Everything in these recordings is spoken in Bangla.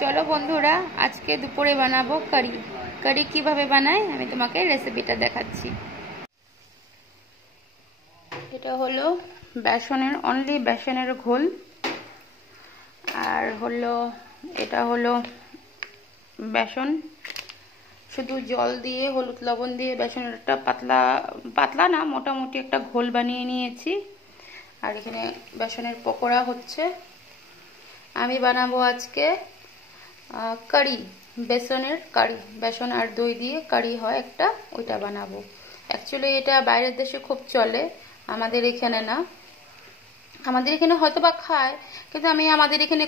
চলো বন্ধুরা, আজকে দুপুরে বানাবো কারি। কারি কিভাবে বানায় আমি তোমাকে রেসিপিটা দেখাচ্ছি। এটা হলো বেসনের, অনলি বেসনের ঘোল। আর হলো এটা হলো বেসন, শুধু জল দিয়ে হলুদ লবণ দিয়ে বেসনের একটা পাতলা পাতলা না, মোটামুটি একটা ঘোল বানিয়ে নিয়েছি। আর এখানে বেসনের পকোড়া হচ্ছে। আমি বানাবো আজকে কারি, বেসনের কারি। বেসন আর দই দিয়ে কারি হয় একটা, ওইটা বানাবো। অ্যাকচুয়ালি এটা বাইরের দেশে খুব চলে, আমাদের এখানে না। আমাদের এখানে হয়তো বা খায়, কিন্তু আমি আমাদের এখানে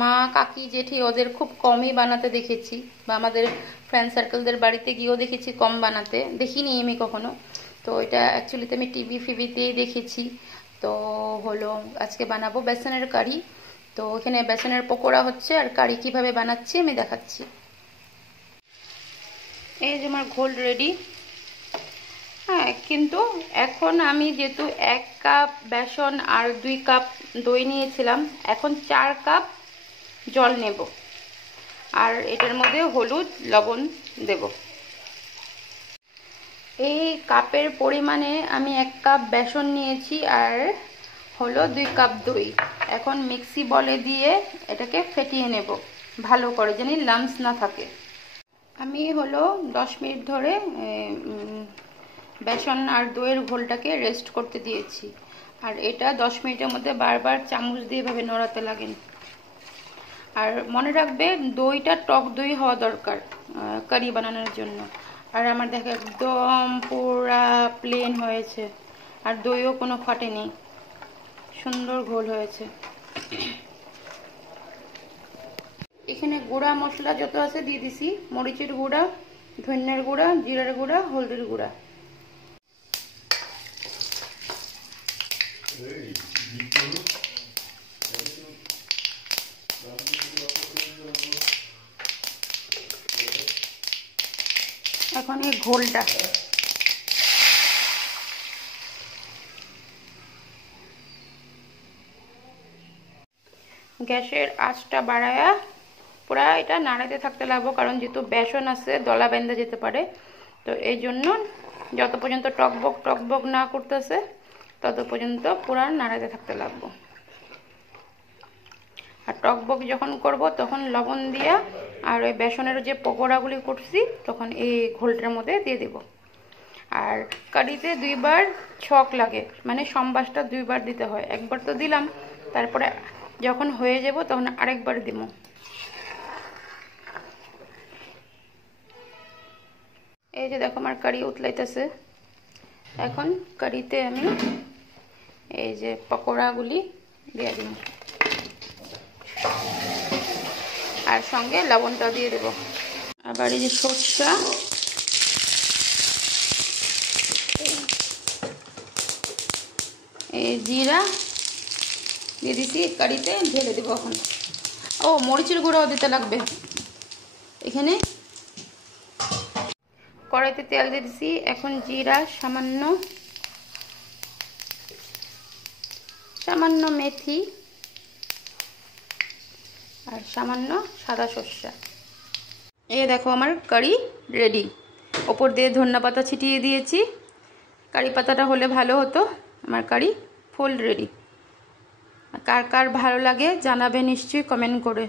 মা, কাকি, জেঠি ওদের খুব কমই বানাতে দেখেছি, বা আমাদের ফ্রেন্ড সার্কেলদের বাড়িতে গিয়েও দেখেছি কম বানাতে, দেখিনি আমি কখনো। তো এটা অ্যাকচুয়ালিতে আমি টিভি ফিভিতেই দেখেছি। তো হলো আজকে বানাবো বেসনের কারি। তো এখানে বেসনের পকোড়া হচ্ছে, আর কারি কিভাবে বানাচ্ছি আমি দেখাচ্ছি। এই যে আমার ঘোল রেডি। হ্যাঁ, কিন্তু এখন আমি যেহেতু 1 কাপ বেসন আর 2 কাপ দই নিয়েছিলাম, এখন 4 কাপ জল নেব। আর এটার মধ্যে হলুদ লবণ দেব। এই কাপের পরিমাণে আমি 1 কাপ বেসন নিয়েছি, আর হলো 2 কাপ দই। এখন মিক্সি বলে দিয়ে এটাকে ফেটিয়ে নেব ভালো করে, যেন লাম্পস না থাকে। আমি হলো 10 মিনিট ধরে বেসন আর দইয়ের ঘোলটাকে রেস্ট করতে দিয়েছি। আর এটা 10 মিনিটের মধ্যে বারবার চামচ দিয়ে এভাবে নড়াতে লাগেন। আর মনে রাখবে, দইটা টক দই হওয়া দরকার কারি বানানোর জন্য। আর আমার দেখো একদম পুরা প্লেন হয়েছে, আর দইও কোনো ফাটেনি, সুন্দর ঘোল হয়েছে। এখানে গুঁড়া মশলা যত আছে দিয়ে দিছি, মরিচের গুঁড়া, ধনিয়ার গুঁড়া, জিরার গুঁড়া, হলদির গুঁড়া। এখন এই ঘোলটা গ্যাসের আঁচটা বাড়ায়া পুরা এটা নাড়াতে থাকতে লাগবো, কারণ যেহেতু বেসন আছে দলা বেঁধে যেতে পারে। তো এই জন্য যত পর্যন্ত টকবক না করতেছে তত পর্যন্ত পুরা নাড়াতে থাকতে লাগবো। আর টকবক যখন করব তখন লবণ দিয়া আর ওই বেসনের যে পকোড়াগুলি করছি তখন এই ঘোলটার মধ্যে দিয়ে দেব। আর কারিতে 2 বার ছক লাগে, মানে সম্বাসটা 2 বার দিতে হয়। একবার তো দিলাম, তারপরে যখন হয়ে যাব তখন আরেকবার দিব। এই যে দেখো আমার কারি উতলাইতেছে। এখন কারিতে আমি এই যে পকোড়াগুলি দিয়ে দিব, আর সঙ্গে লবণটা দিয়ে দেব। আবার এই যে সরষা, এই জিরা দিয়ে দিচ্ছি, কারিতে ঢেলে দেবো এখন। ও মরিচের গুঁড়াও দিতে লাগবে। এখানে কড়াইতে তেল দিয়ে দিচ্ছি, এখন জিরা সামান্য, সামান্য মেথি, আর সামান্য সাদা সর্ষা। এই দেখো আমার কারি রেডি। ওপর দিয়ে ধনিয়া পাতা ছিটিয়ে দিয়েছি। কারি পাতাটা হলে ভালো হতো। আমার কারি ফুল রেডি। কার কার ভালো লাগে জানাবে নিশ্চয়ই কমেন্ট করে।